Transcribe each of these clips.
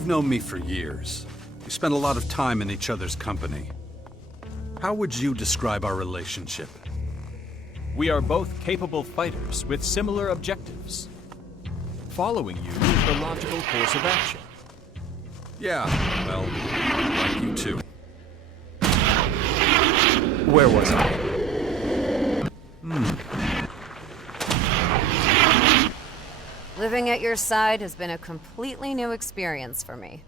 You've known me for years. We spent a lot of time in each other's company. How would you describe our relationship? We are both capable fighters with similar objectives. Following you is the logical course of action. Yeah, well, like you too. Where was I? Living at your side has been a completely new experience for me.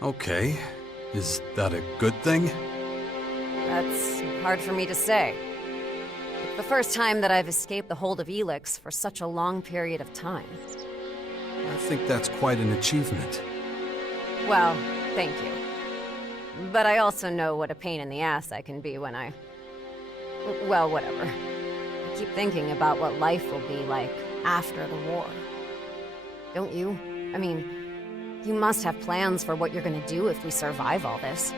Okay. Is that a good thing? That's hard for me to say. It's the first time that I've escaped the hold of Elix for such a long period of time. I think that's quite an achievement. Well, thank you. But I also know what a pain in the ass I can be when I... Well, whatever. I keep thinking about what life will be like after the war. Don't you? I mean, you must have plans for what you're gonna do if we survive all this.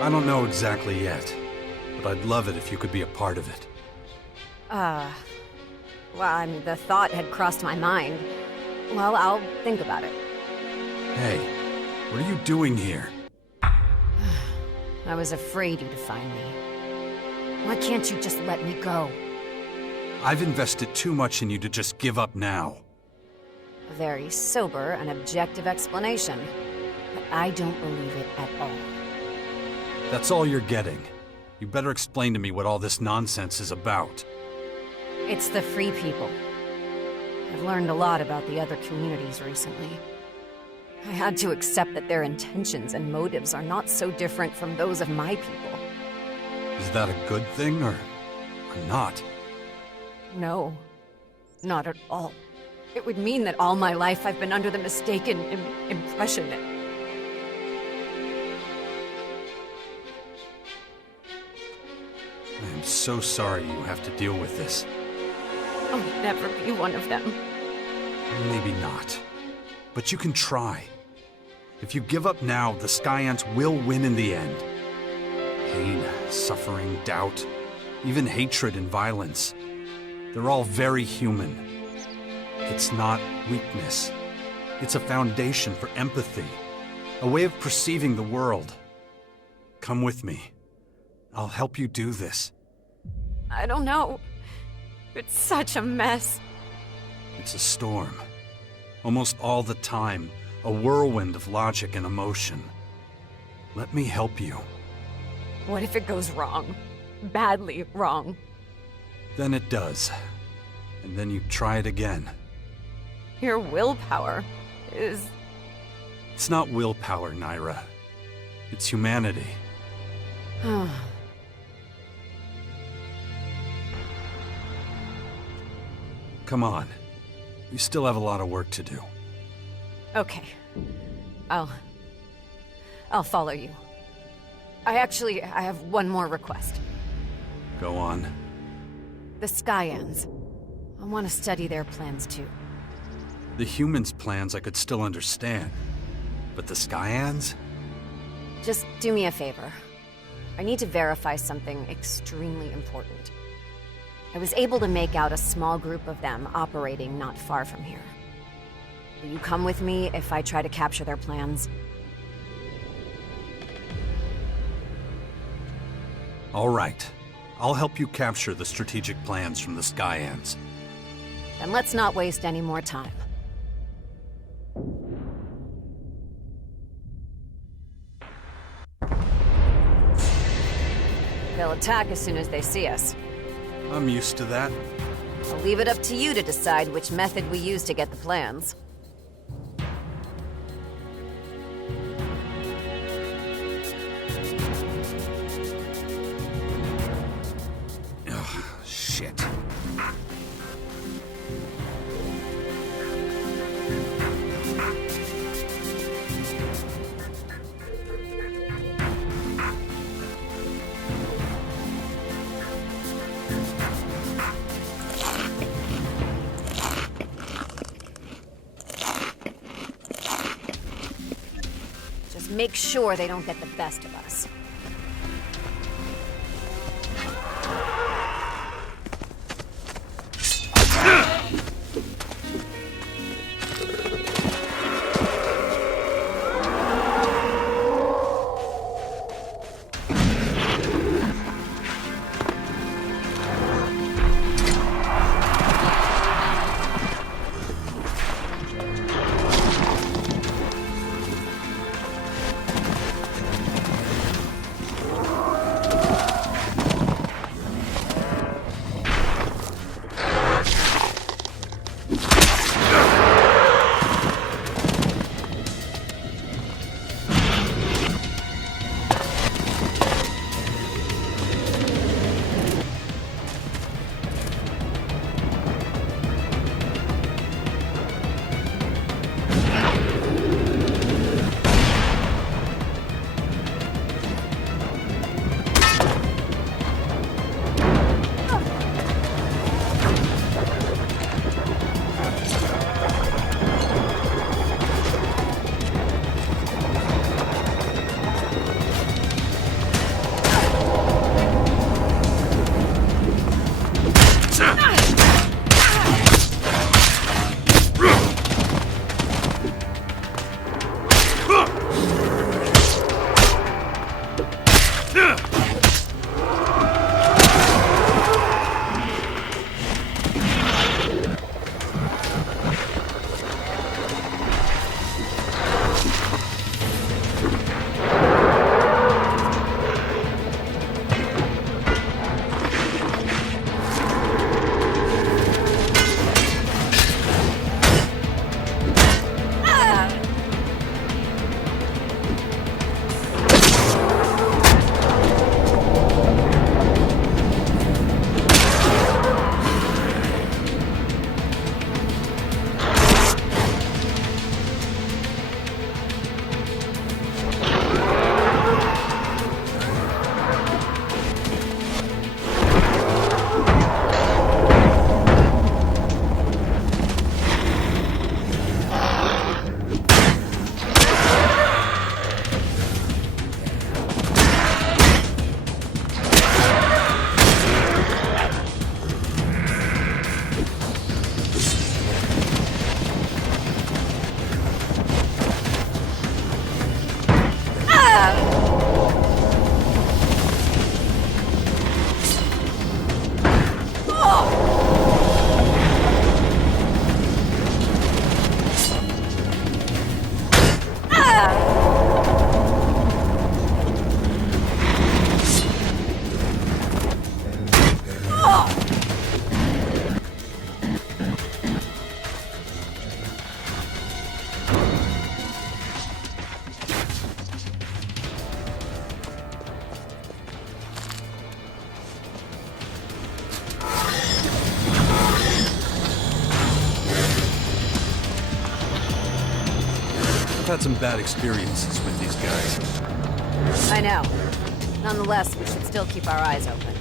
I don't know exactly yet, but I'd love it if you could be a part of it. Well, I mean, the thought had crossed my mind. Well, I'll think about it. Hey, what are you doing here? I was afraid you'd find me. Why can't you just let me go? I've invested too much in you to just give up now. A very sober and objective explanation, but I don't believe it at all. That's all you're getting. You better explain to me what all this nonsense is about. It's the Free People. I've learned a lot about the other communities recently. I had to accept that their intentions and motives are not so different from those of my people. Is that a good thing, or not? No, not at all. It would mean that all my life I've been under the mistaken impression that... I am so sorry you have to deal with this. I'll never be one of them. Maybe not. But you can try. If you give up now, the Sky Ants will win in the end. Pain, suffering, doubt, even hatred and violence. They're all very human. It's not weakness. It's a foundation for empathy. A way of perceiving the world. Come with me. I'll help you do this. I don't know. It's such a mess. It's a storm. Almost all the time, a whirlwind of logic and emotion. Let me help you. What if it goes wrong? Badly wrong. Then it does. And then you try it again. Your willpower is... It's not willpower, Naira. It's humanity. Come on. We still have a lot of work to do. Okay. I'll follow you. I have one more request. Go on. The Skyans. I want to study their plans too. The humans' plans I could still understand. But the Skyans? Just do me a favor. I need to verify something extremely important. I was able to make out a small group of them operating not far from here. Will you come with me if I try to capture their plans? All right. I'll help you capture the strategic plans from the Skyans. Then let's not waste any more time. They'll attack as soon as they see us. I'm used to that. I'll leave it up to you to decide which method we use to get the plans. Ugh, shit. Just make sure they don't get the best of us. I've had some bad experiences with these guys. I know. Nonetheless, we should still keep our eyes open.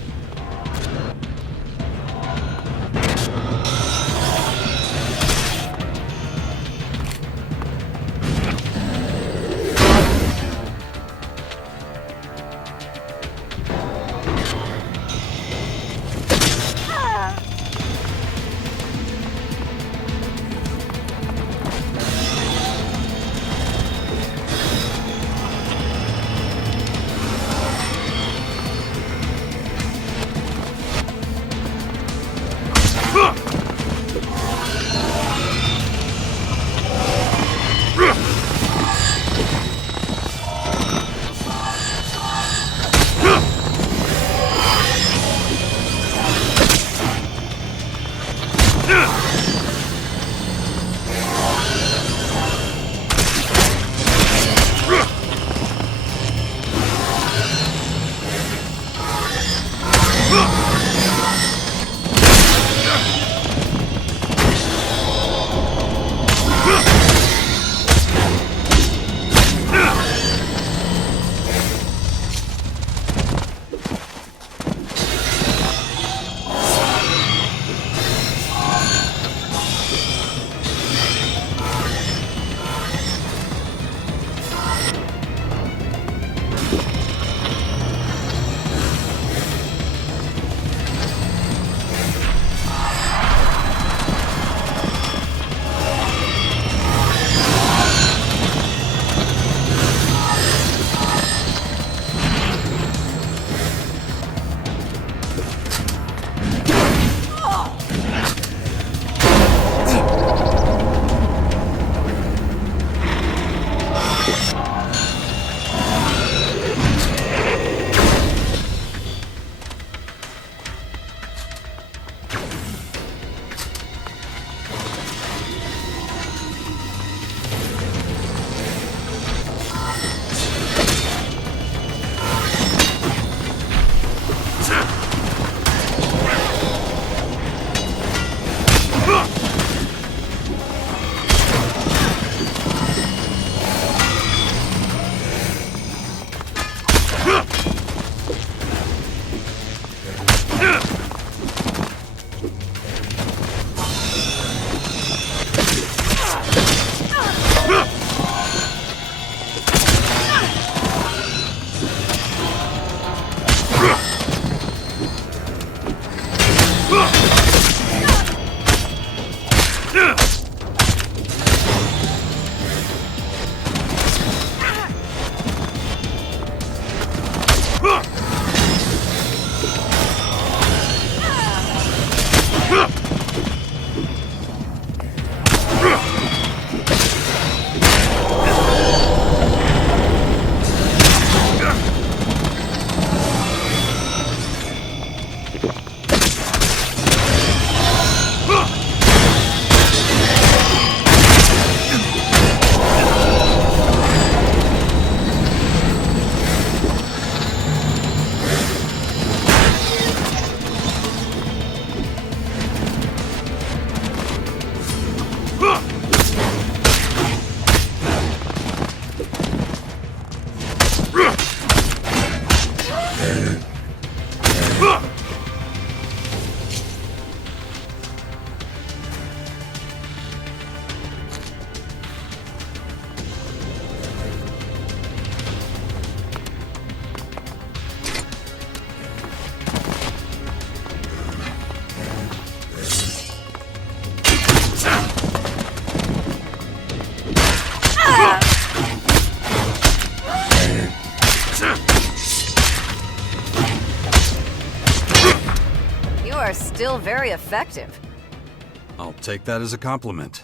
You are still very effective. I'll take that as a compliment.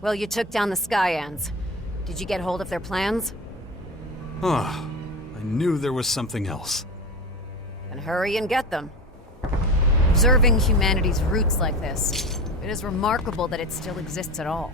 Well, you took down the Skyans. Did you get hold of their plans? Ah, I knew there was something else. Then hurry and get them. Observing humanity's roots like this, it is remarkable that it still exists at all.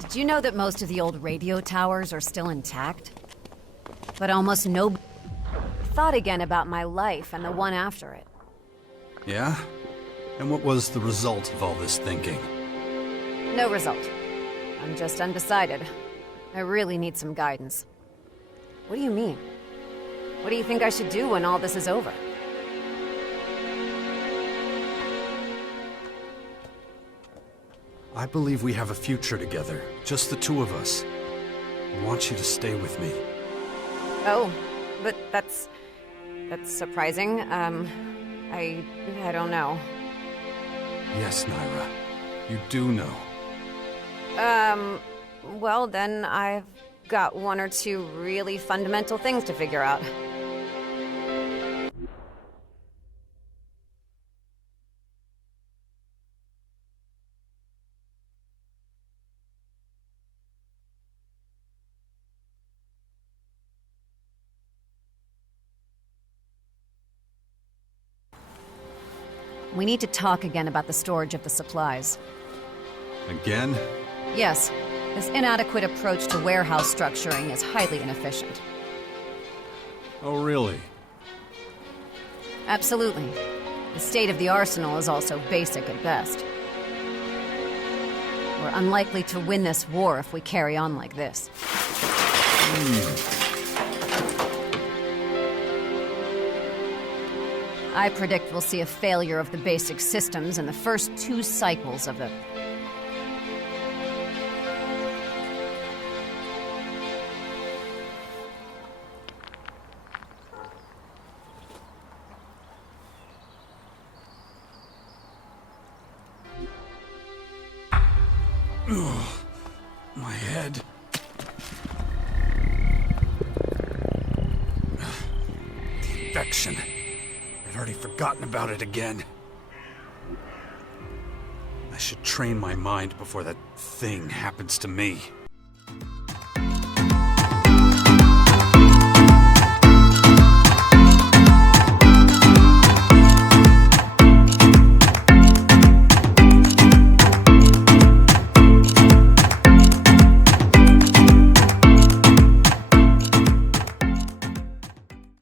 Did you know that most of the old radio towers are still intact? But almost no... Thought again about my life and the one after it. Yeah? And what was the result of all this thinking? No result. I'm just undecided. I really need some guidance. What do you mean? What do you think I should do when all this is over? I believe we have a future together, just the two of us. I want you to stay with me. Oh, but that's surprising. I don't know. Yes, Naira. You do know. Well then I've got one or two really fundamental things to figure out. We need to talk again about the storage of the supplies. Again? Yes, this inadequate approach to warehouse structuring is highly inefficient. Oh, really? Absolutely. The state of the arsenal is also basic at best. We're unlikely to win this war if we carry on like this. I predict we'll see a failure of the basic systems in the first 2 cycles of the... My head. The infection. I'd already forgotten about it again. I should train my mind before that thing happens to me.